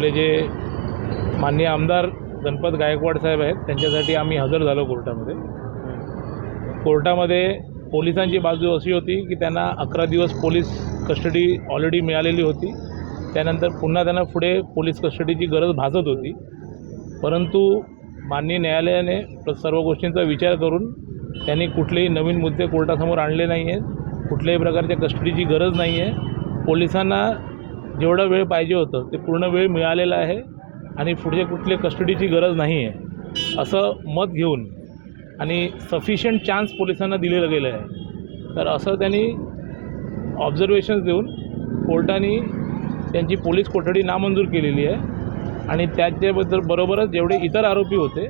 आपले जे माननीय आमदार गणपत गायकवाड साहेब आहेत त्यांच्यासाठी आम्ही हजर झालो कोर्टामध्ये. कोर्टामध्ये पोलिसांची बाजू अशी होती की त्यांना अकरा दिवस पोलीस कस्टडी ऑलरेडी मिळालेली होती. त्यानंतर पुन्हा त्यांना पुढे पोलीस कस्टडीची गरज भासत होती. परंतु माननीय न्यायालयाने सर्व गोष्टींचा विचार करून त्यांनी कुठलेही नवीन मुद्दे कोर्टासमोर आणले नाही आहेत कुठल्याही प्रकारच्या कस्टडीची गरज नाही आहे पोलिसांना जेवढा वेळ पाहिजे होतं ते पूर्ण वेळ मिळालेला आहे आणि पुढच्या कुठले कस्टडीची गरज नाही आहे असं मत घेऊन आणि सफिशियंट चान्स पोलिसांना दिलेलं गेलं आहे. तर असं त्यांनी ऑब्झर्वेशन्स देऊन कोर्टाने त्यांची पोलीस कोठडी नामंजूर केलेली आहे आणि त्याच्याबद्दल बरोबरच जेवढे इतर आरोपी होते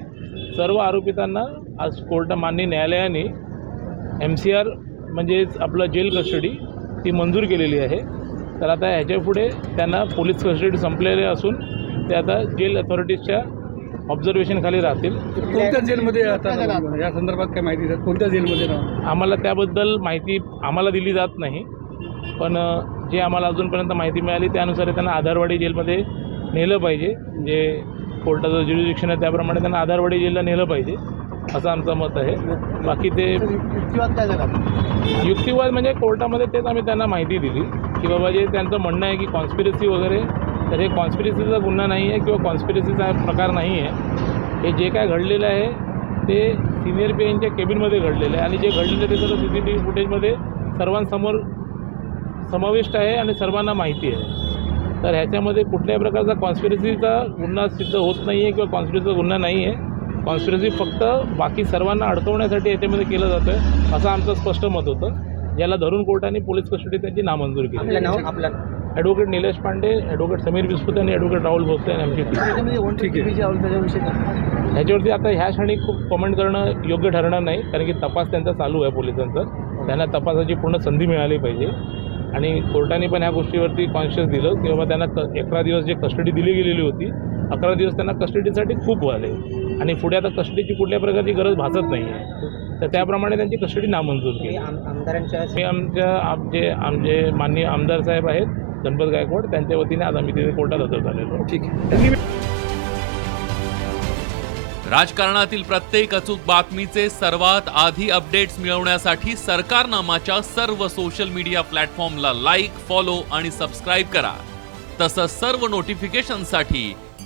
सर्व आरोपितांना आज कोर्ट मान्य न्यायालयाने एम सी आर म्हणजेच आपलं जेल कस्टडी ती मंजूर केलेली आहे. तर आता ह्याच्यापुढे त्यांना पोलीस कस्टडी संपलेले असून ते आता जेल अथॉरिटीजच्या ऑब्झर्वेशनखाली राहतील. कोणत्या जेलमध्ये आता या संदर्भात काय माहिती कोणत्या जेलमध्ये राहणार? आम्हाला त्याबद्दल माहिती आम्हाला दिली जात नाही. पण जे आम्हाला अजूनपर्यंत माहिती मिळाली त्यानुसार त्यांना आधारवाडी जेलमध्ये नेलं पाहिजे. जे कोर्टाचं ज्युरिडिक्शन आहे त्याप्रमाणे त्यांना आधारवाडी जेलला नेलं पाहिजे. असं आमचं मत आहे. बाकी ते युक्तिवाद काय झाला? युक्तिवाद म्हणजे कोर्टामध्ये तेच आम्ही त्यांना माहिती दिली. की बाबा जे त्यांचं म्हणणं आहे की कॉन्स्पिरसी वगैरे तर हे कॉन्स्पिरसीचा गुन्हा नाही आहे किंवा कॉन्स्पिरसीचा प्रकार नाही आहे. हे जे काय घडलेलं आहे ते सिनियर पी एनच्या केबिनमध्ये घडलेलं आहे. आणि जे घडलेलं ते सर्व सी सी टी व्ही फुटेजमध्ये सर्वांसमोर समाविष्ट आहे आणि सर्वांना माहिती आहे. तर ह्याच्यामध्ये कुठल्याही प्रकारचा कॉन्स्पिरसीचा गुन्हा सिद्ध होत नाही आहे किंवा कॉन्स्पिरसीचा गुन्हा नाही आहे. कॉन्स्पिरसी फक्त बाकी सर्वांना अडकवण्यासाठी याच्यामध्ये केलं जातं असं आमचं स्पष्ट मत होतं. ज्याला धरून कोर्टाने पोलीस कस्टडी त्यांची नामंजूर केली. आपलं नाव? आपलं. ॲडव्होकेट निलेश पांडे ॲडव्होकेट समीर बिस्पुते आणि ॲडव्होकेट राहुल भोसले आणि आमची? ह्याच्यावरती आता ह्या क्षणी खूप कमेंट करणं योग्य ठरणार नाही कारण की तपास त्यांचा चालू आहे पोलिसांचा. त्यांना तपासाची पूर्ण संधी मिळाली पाहिजे. आणि कोर्टाने पण ह्या गोष्टीवरती कॉन्शियस दिलं की बाबा त्यांना क अकरा दिवस जे कस्टडी दिली गेलेली होती अकरा दिवस त्यांना कस्टडीसाठी खूप झाले आणि पुढे आता कस्टडीची कुठल्या प्रकारची गरज भासत नाही आहे तर त्याप्रमाणे त्यांची कस्टडी नामंजूर केली. आमदारांच्या हे आमच्या आमचे आमचे माननीय आमदार साहेब आहेत गणपत गायकवाड त्यांच्या वतीने आज आम्ही तिथे कोर्टात हजर झालेलो. ठीक आहे. राजकारणातील प्रत्येक अचूक बातमीचे सर्वात आधी अपडेट्स मिळवण्यासाठी सरकारनामाच्या सर्व सोशल मीडिया प्लॅटफॉर्मला लाईक फॉलो आणि सबस्क्राईब करा. तसंच सर्व नोटिफिकेशनसाठी